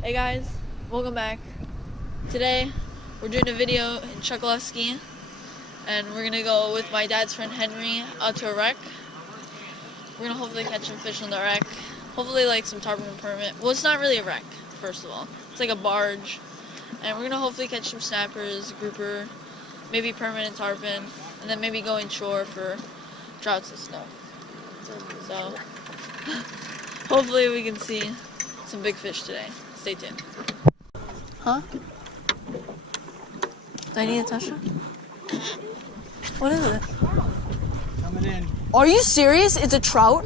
Hey guys, welcome back. Today we're doing a video in Chokoloskee and we're gonna go with my dad's friend Henry out to a wreck. We're gonna hopefully catch some fish on the wreck. Hopefully like some tarpon permit. Well, it's not really a wreck, first of all. It's like a barge. And we're gonna hopefully catch some snappers, grouper, maybe permanent tarpon, and then maybe go inshore for trouts and snook. So hopefully we can see some big fish today. Stay tuned. Huh? Do I need to touch it? What is it? Coming in. Are you serious? It's a trout?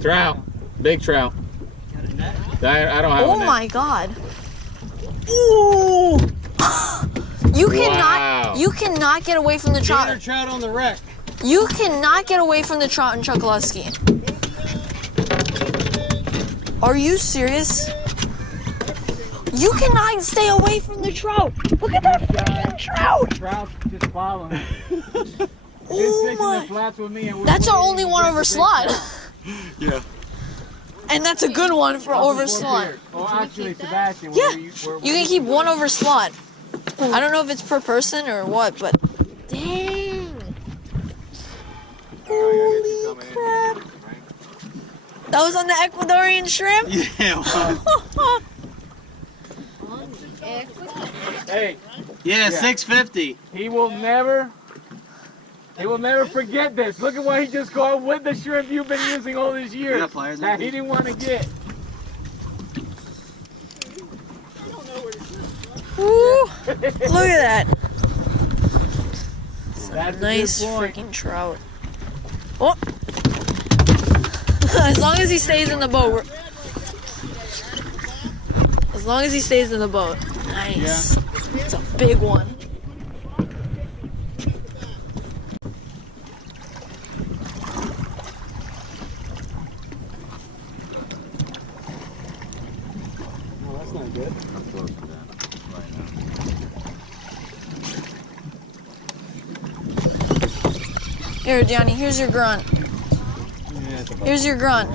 Trout. Big trout. Got a net? I don't have a Oh net. my god. Ooh! You cannot get away from the trout. Gator trout on the wreck. You cannot get away from the trout in Chokoloskee. Are you serious? You cannot stay away from the trout. Look at that freaking trout. Trout's just following. Oh my. Flats with me and That's our only one over slot. Yeah. And that's a good one for over slot. Oh, actually, Sebastian. Yeah, you can keep one over slot. I don't know if it's per person or what, but dang. Holy crap. That was on the Ecuadorian shrimp? Yeah. Hey. Yeah, 650. He will never forget this. Look at what he just caught with the shrimp you've been using all these years. That he didn't want to get. Ooh, look at that. That's Nice freaking trout. Oh. As long as he stays in the boat. As long as he stays in the boat. Nice. Yeah. It's a big one. Well, that's not good. I'm close to that right now. Here, Johnny, here's your grunt. Here's your grunt.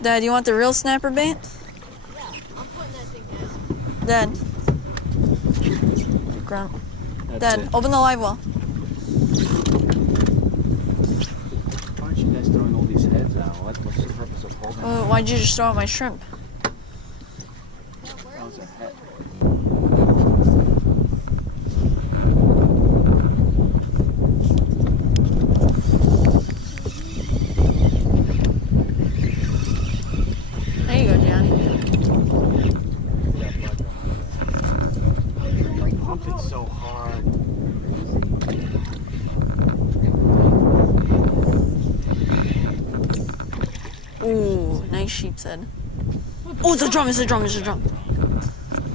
Dad, you want the real snapper bait? Yeah, I'm putting that thing down. Dad. Grunt. That's Dad, it. open the live well. Why aren't you guys throwing all these heads out? What's the purpose of holding them? Why'd you just throw out my shrimp? That was a head. There you go, Johnny. Pump it so hard. Ooh, nice sheepshead. Oh, it's a drum, it's a drum, it's a drum.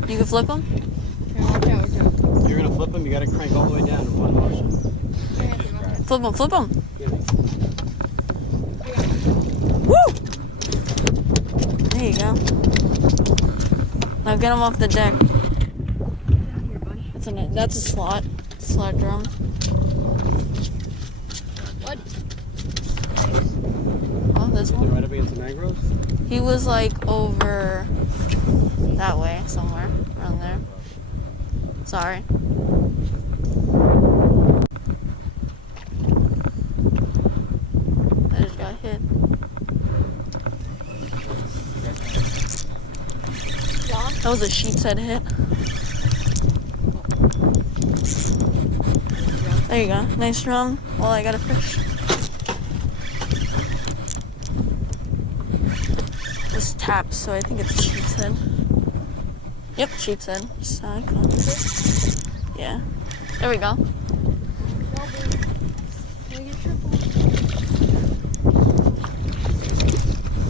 You can flip him? You're gonna flip them, you gotta crank all the way down in one motion. Flip him, flip him. Woo! There you go. Now get him off the deck. That's a slot drum. What? Oh, this Is it one? right up against the mangroves? He was like over that way, somewhere around there. Sorry. I just got hit. That was a sheepshead hit. There you go. Nice drum. Well, I got a fish. This taps, so I think it's a sheepshead. Yep, sheepshead. Yeah. There we go.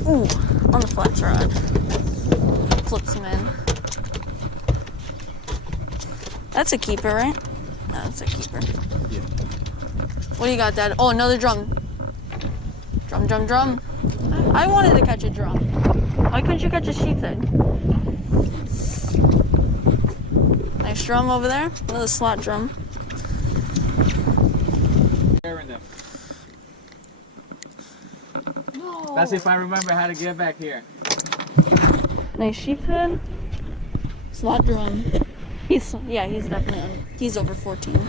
Ooh, on the flats rod. Flips him in. That's a keeper, right? No, that's a keeper. Yeah. What do you got, Dad? Oh, another drum. Drum, drum, drum. I wanted to catch a drum. Why couldn't you catch a sheepshead? Nice drum over there. Another slot drum. No. That's if I remember how to get back here. Nice sheepshead. Slot drum. He's definitely he's over 14. We're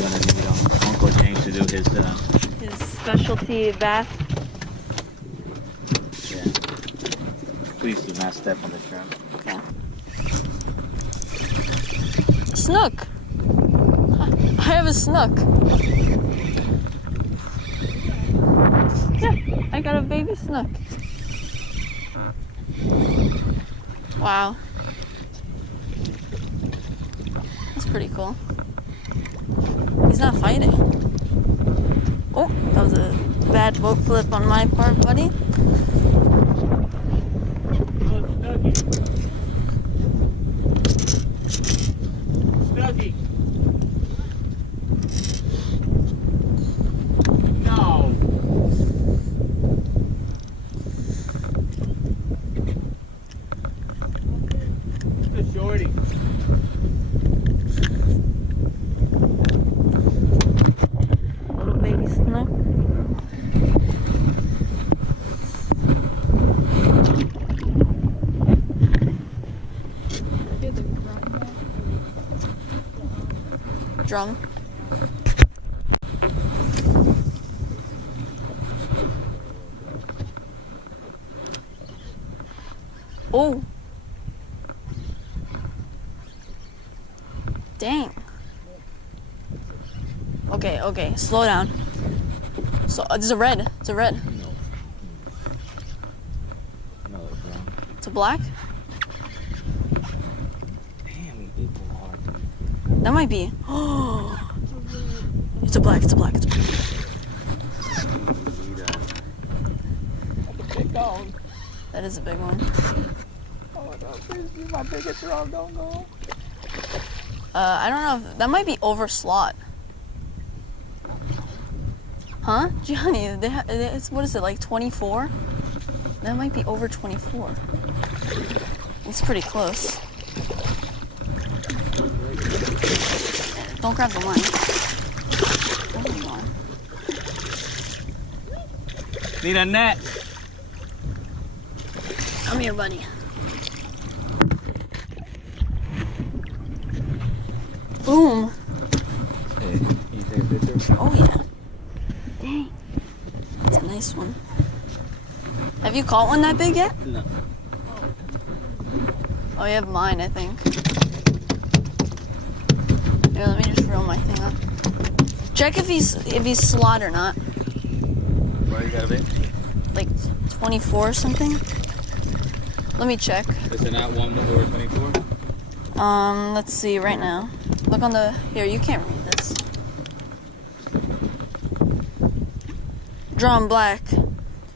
gonna need Uncle James to do his specialty bath. yeah. Please do not step on the trout. Okay. Snook. I have a snook. Yeah, I got a baby snook. Wow. That's pretty cool. He's not fighting. Oh, that was a bad boat flip on my part, buddy. Snooky. No. The shorty. Little baby snook. Drum. Oh. Dang. Okay, slow down. So it's a red. It's a red. No, it's wrong. It's a black. Damn, we ate the hard. That might be. Oh. It's a black. It's a black. It's a black. Big dog. That is a big one. Oh my God, please be my biggest dog. Don't go. I don't know. That might be over slot. Huh? Johnny, it's, what is it, like 24? That might be over 24. It's pretty close. Don't grab the line. Grab the line. Need a net. Come here, buddy. Boom. Hey, can you take a picture? Oh, yeah. Dang. That's a nice one. Have you caught one that big yet? No. Oh, you have mine, I think. Here, let me just reel my thing up. Check if he's slot or not. Where you gotta be? Like 24 or something. Let me check. Is it not one over 24? Let's see right now. Look on the, here, you can't read this. Drum black.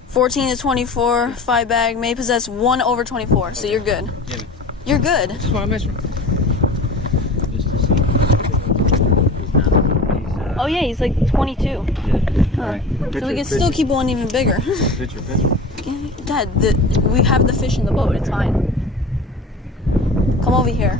14 to 24, 5 bag, may possess 1 over 24, so you're good. Give me. You're good. Just want to measure. Just to see. Oh yeah, he's like 22. Yeah. Huh. Alright. So we can still keep one even bigger. Picture. Dad, we have the fish in the boat, it's fine. Come over here.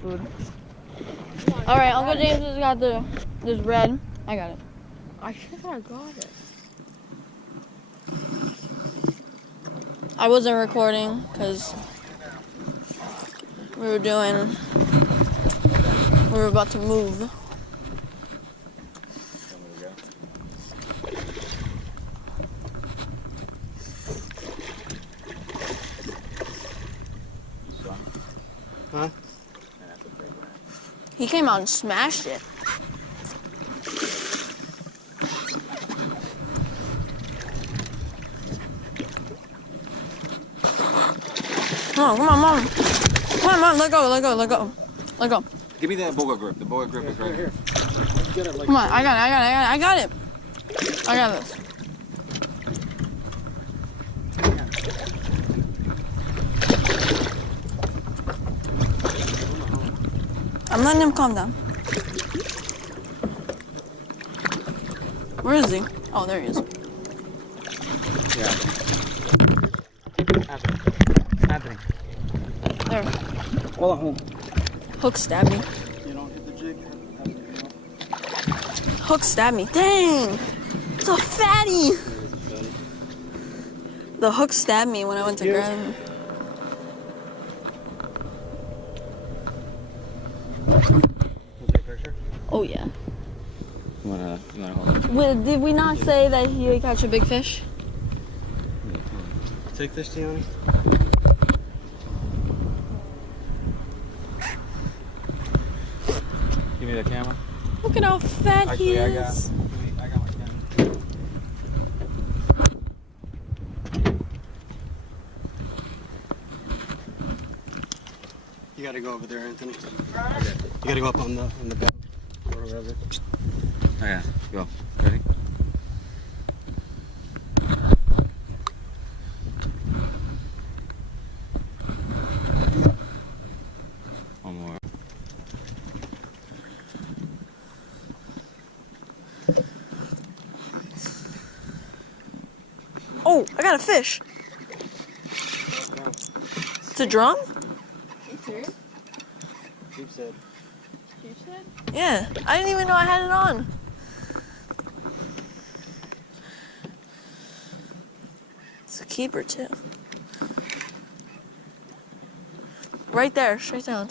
Food. All right, Uncle James has got this red. I got it. I think I got it. I wasn't recording because we were about to move. Huh? He came out and smashed it. Come on, Mom. Come on, Mom, let go. Give me that boga grip. The boga grip is right here. Come on, I got it. I got this. I'm letting him calm down. Where is he? Oh, there he is. Yeah. Happening. There. Hold on. Hook stabbed me. You don't hit the jig. Hook stabbed me. Dang! It's a fatty! The hook stabbed me when I went to grab him. We'll take a picture. Oh yeah. You wanna hold it? Wait, did we not say that he would catch a big fish? Take this, Tiani. Give me the camera. Look at how fat he Actually, is. I got my camera. You gotta go over there, Anthony. You gotta go up on the back or whatever. Oh yeah, go. Ready? One more. Oh, I got a fish. It's a drum? Sheepshead. Yeah, I didn't even know I had it on. It's a keeper too. Right there, straight down.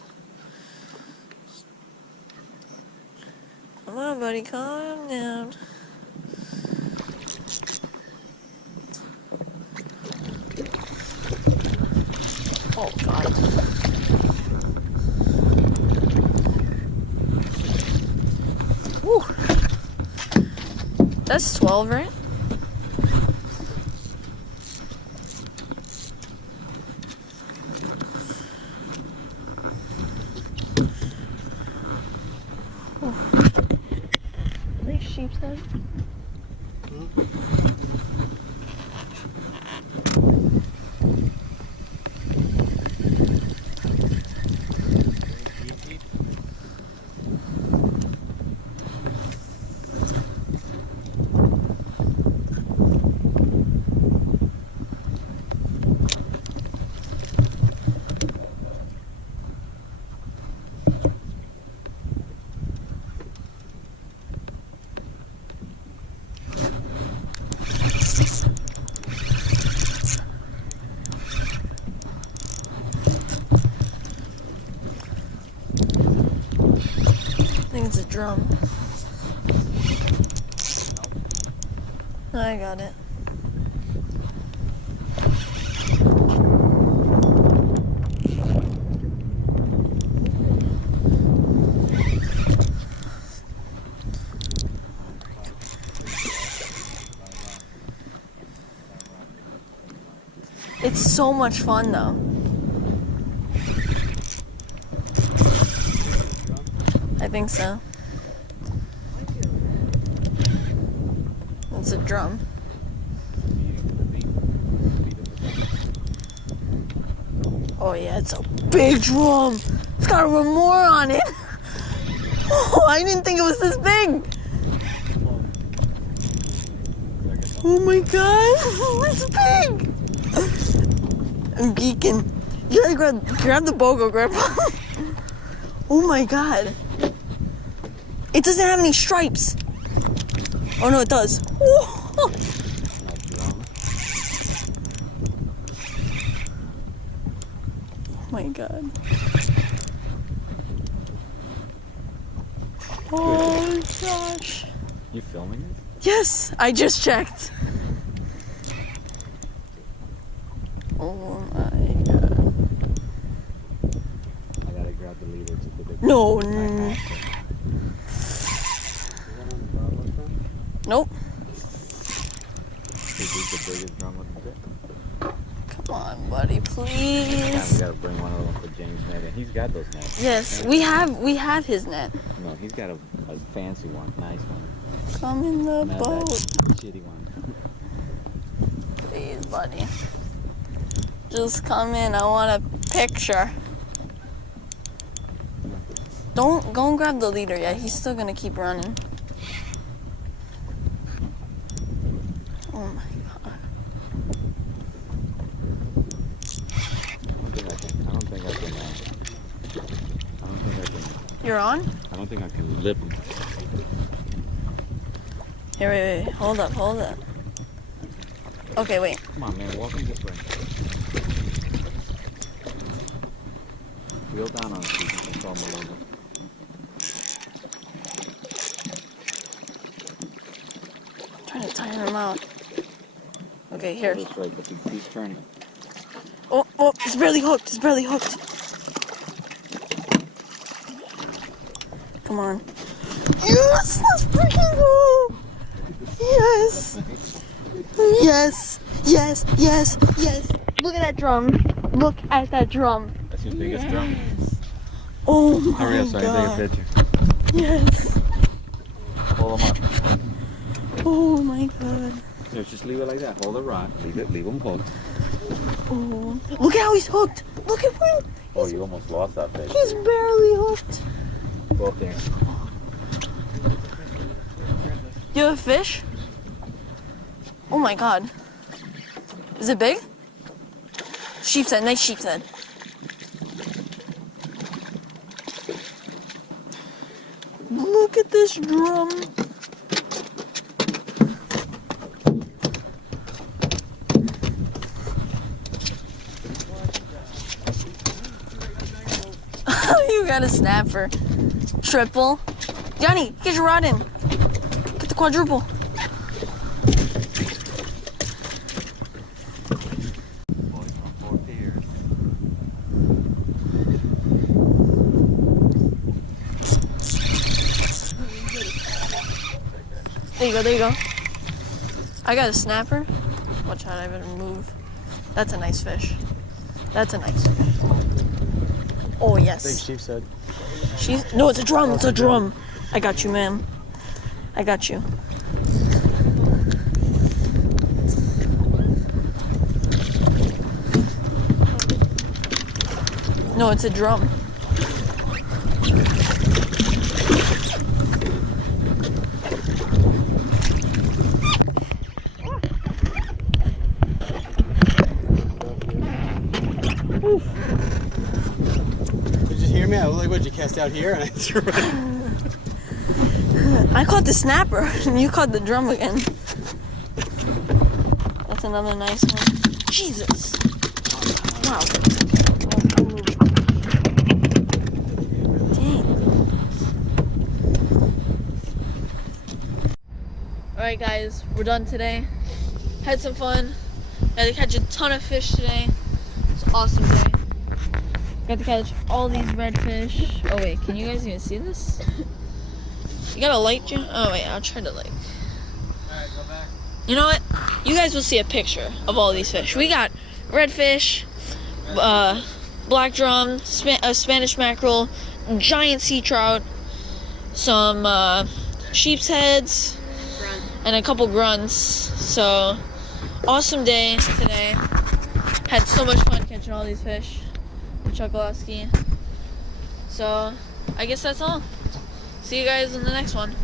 Come on, buddy, calm down. Oh, God. Woo. That's 12, right? Oh. Are they sheepshead? I think it's a drum. I got it. It's so much fun though. I think so. It's a drum. Oh yeah, it's a big drum. It's got a remora on it. Oh, I didn't think it was this big. Oh my god, it's big. I'm geeking. You gotta grab the BOGO, Grandpa. Oh my god. It doesn't have any stripes. Oh no, it does. Whoa. Oh my god. Oh gosh. You filming it? Yes, I just checked. Oh my god. I gotta grab the leader to put it. No. Nope. This is the biggest drum of the day. Come on, buddy, Yeah, please. we gotta bring one of them for James' net, and he's got those nets. Yes, we have his net. No, he's got a fancy one, nice one. Come in the Not boat, that shitty one. please, buddy. Just come in. I want a picture. Don't go and grab the leader yet. He's still gonna keep running. Oh my god. later on? I don't think I can lip them. Here, wait. Hold up. Okay, wait. Come on, man. Walk them this way. Wheel down on them so you can control them a little bit. I'm trying to tire them out. Okay, here. This way, but he's turning. Oh, it's barely hooked. Come on. Yes, let's freaking go. Yes. Look at that drum. That's your biggest drum. Oh my Hurry up so I can God. take a picture. Yes. Pull them up. Oh my God. Here, just leave it like that. Hold the rod. Leave them hooked. Oh, look at how he's hooked. Look at him. Oh, you almost lost that fish. He's barely hooked. Go up there. You have a fish? Oh my God. Is it big? Sheepshead, nice sheepshead. Look at this drum. You got a snapper. Triple. Johnny, get your rod in. Get the quadruple. There you go. I got a snapper. Watch out, I better move. That's a nice fish. Oh, yes. Big sheepshead. No, it's a drum. It's a drum. I got you, ma'am. I got you. No, it's a drum. Did you hear me? I was like, what'd you cast out here? And I threw it. I caught the snapper, and you caught the drum again. That's another nice one. Jesus! Wow. Dang. Alright guys, we're done today. Had some fun. Got to catch a ton of fish today. It's an awesome day. Got to catch all these redfish. Oh wait, can you guys even see this? You got a light, Jim? Oh wait, I'll try to like. Alright, go back. You know what? You guys will see a picture of all these fish. We got redfish, black drum, Spanish mackerel, giant sea trout, some sheep's heads, and a couple grunts. So, awesome day today. Had so much fun catching all these fish in Chokoloskee. So, I guess that's all. See you guys in the next one.